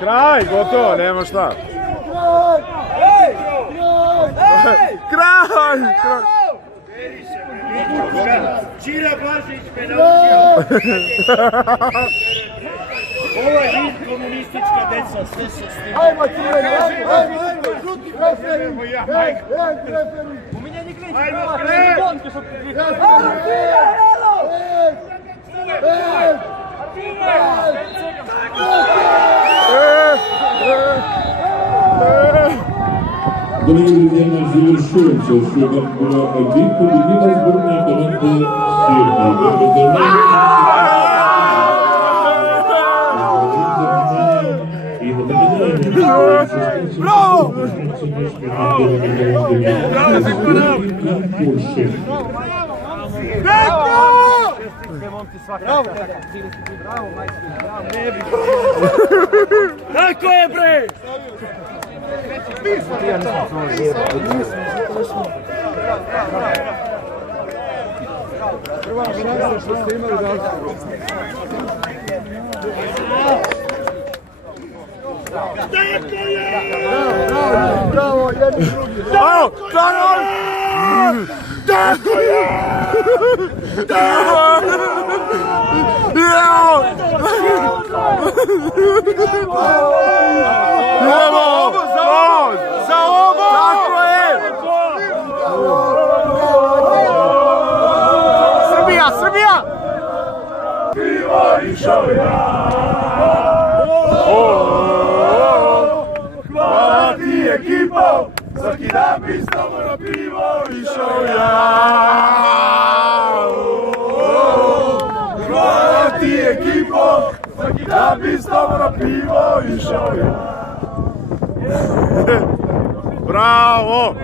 Kraj, gotovo, nema šta. Kraj! Čira Blažić me naučio. Ovo je vid komunistička deca, sve se snima. Ajmo, Čira, ajmo, žuti referi. У меня не клеится Ajmo, права, kraj! я гонки, чтоб ты двигал. Дорогі друзі, ми завершуємо цю битву. Победила збірна команда Сербії. Браво! Tako je, bre! Prva šansa što ste imali da... Bravo, jedni drugi. Bravo! Bravo! Tako je! Za ovo! Tako je! Srbija! Srbija! Pivo išao ja! Hvala ti ekipo! Svaki dan bi s tobom na pivo išao ja! Hvala ti ekipo! Svaki dan bi s tobom na pivo išao ja! Bravo!